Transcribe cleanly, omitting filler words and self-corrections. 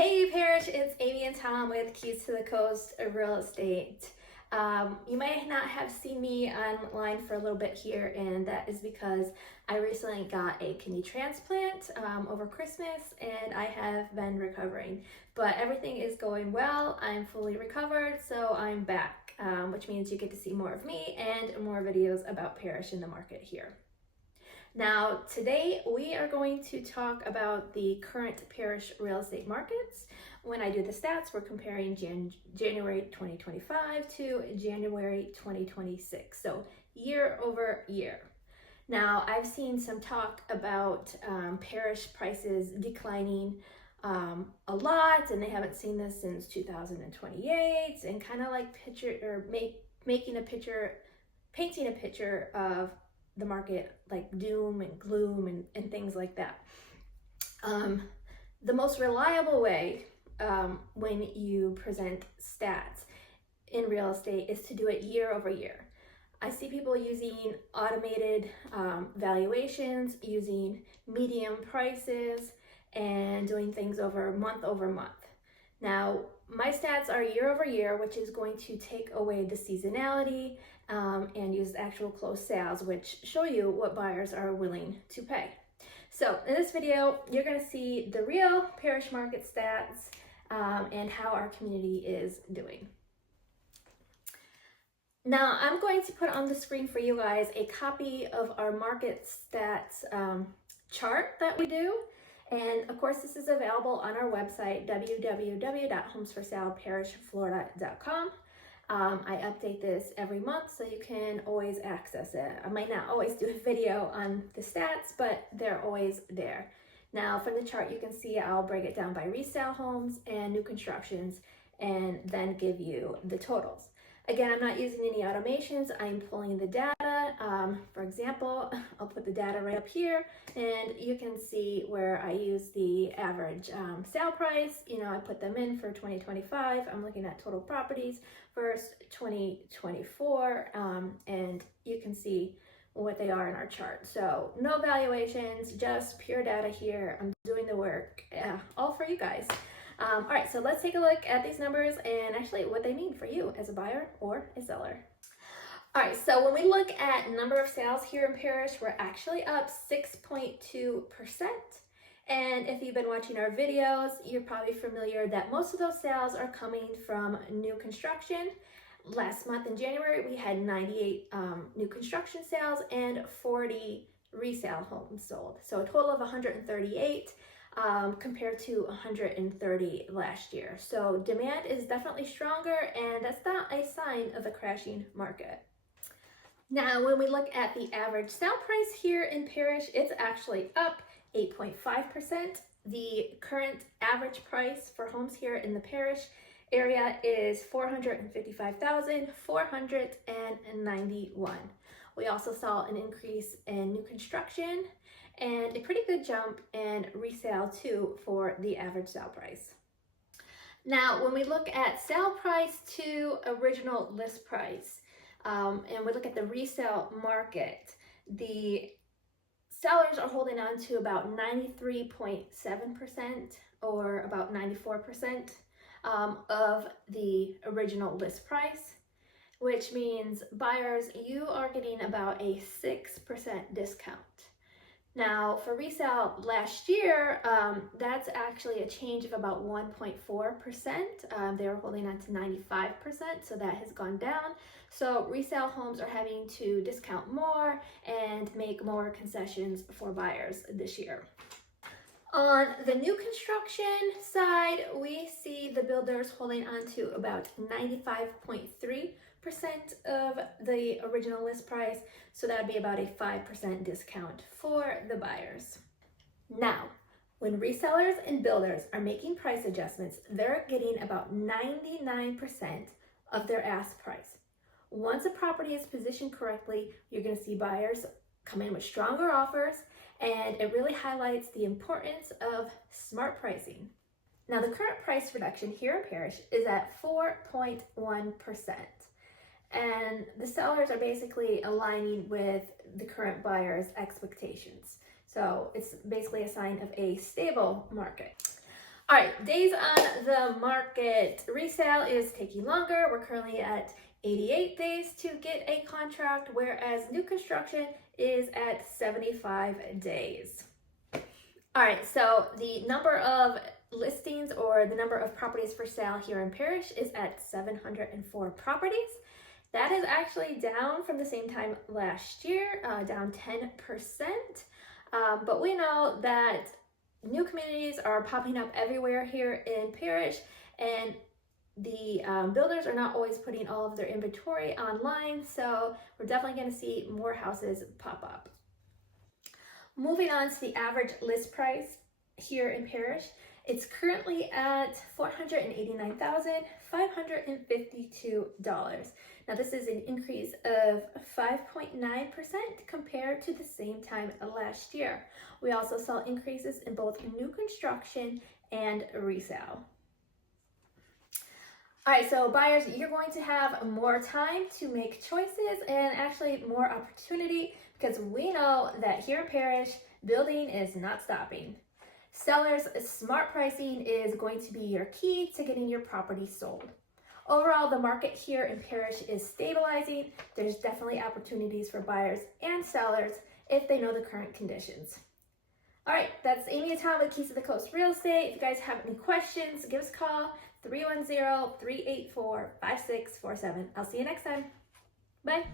Hey Parrish, it's Amy and Tom with Keys to the Coast of Real Estate. You might not have seen me online for a little bit here, and that is because I recently got a kidney transplant over Christmas, and I have been recovering. But everything is going well. I'm fully recovered, so I'm back, which means you get to see more of me and more videos about Parrish in the market here. Now, today we are going to talk about the current Parrish real estate markets. When I do the stats, we're comparing January 2025 to January 2026, so year over year. Now, I've seen some talk about Parrish prices declining a lot, and they haven't seen this since 2028, and kind of like painting a picture of the market like doom and gloom and things like that. The most reliable way when you present stats in real estate is to do it year over year. I see people using automated valuations, using median prices, and doing things over month. Now, my stats are year over year, which is going to take away the seasonality and use actual closed sales, which show you what buyers are willing to pay. So in this video, you're going to see the real Parrish market stats and how our community is doing. Now, I'm going to put on the screen for you guys a copy of our market stats chart that we do. And of course, this is available on our website, www.homesforsaleparrishflorida.com. I update this every month, so you can always access it. I might not always do a video on the stats, but they're always there. Now, from the chart, you can see I'll break it down by resale homes and new constructions, and then give you the totals. Again, I'm not using any automations. I'm pulling the data. For example, I'll put the data right up here, and you can see where I use the average sale price. I put them in for 2025. I'm looking at total properties versus 2024, and you can see what they are in our chart. So no valuations, just pure data here. I'm doing the work, all for you guys. All right, so let's take a look at these numbers and actually what they mean for you as a buyer or a seller. All right, so when we look at number of sales here in Parrish, we're actually up 6.2%. And if you've been watching our videos, you're probably familiar that most of those sales are coming from new construction. Last month in January, we had 98 new construction sales and 40 resale homes sold. So a total of 138. Compared to 130 last year. So demand is definitely stronger, and that's not a sign of a crashing market. Now, when we look at the average sale price here in Parrish, it's actually up 8.5%. The current average price for homes here in the Parrish area is $455,491. We also saw an increase in new construction and a pretty good jump in resale too for the average sale price. Now, when we look at sale price to original list price, and we look at the resale market, the sellers are holding on to about 93.7% or about 94% of the original list price, which means buyers, you are getting about a 6% discount. Now, for resale last year, that's actually a change of about 1.4%. They were holding on to 95%, so that has gone down. So resale homes are having to discount more and make more concessions for buyers this year. On the new construction side, we see the builders holding on to about 95.3% of the original list price, so that would be about a 5% discount for the buyers. Now, when resellers and builders are making price adjustments, they're getting about 99% of their ask price. Once a property is positioned correctly, you're going to see buyers come in with stronger offers, and it really highlights the importance of smart pricing. Now, the current price reduction here in Parrish is at 4.1%. And the sellers are basically aligning with the current buyer's expectations. So it's basically a sign of a stable market. All right, days on the market. Resale is taking longer. We're currently at 88 days to get a contract, whereas new construction is at 75 days. All right, so the number of listings or the number of properties for sale here in Parrish is at 704 properties. That is actually down from the same time last year, down 10%. But we know that new communities are popping up everywhere here in Parrish, and the builders are not always putting all of their inventory online, so we're definitely going to see more houses pop up. Moving on to the average list price here in Parrish, it's currently at $489,552. Now this is an increase of 5.9% compared to the same time last year. We also saw increases in both new construction and resale. All right, so buyers, you're going to have more time to make choices and actually more opportunity, because we know that here in Parrish, building is not stopping. Sellers, smart pricing is going to be your key to getting your property sold. Overall, the market here in Parrish is stabilizing. There's definitely opportunities for buyers and sellers if they know the current conditions. All right, that's Amy and Tom with Keys to the Coast Real Estate. If you guys have any questions, give us a call, 310-384-5647. I'll see you next time. Bye.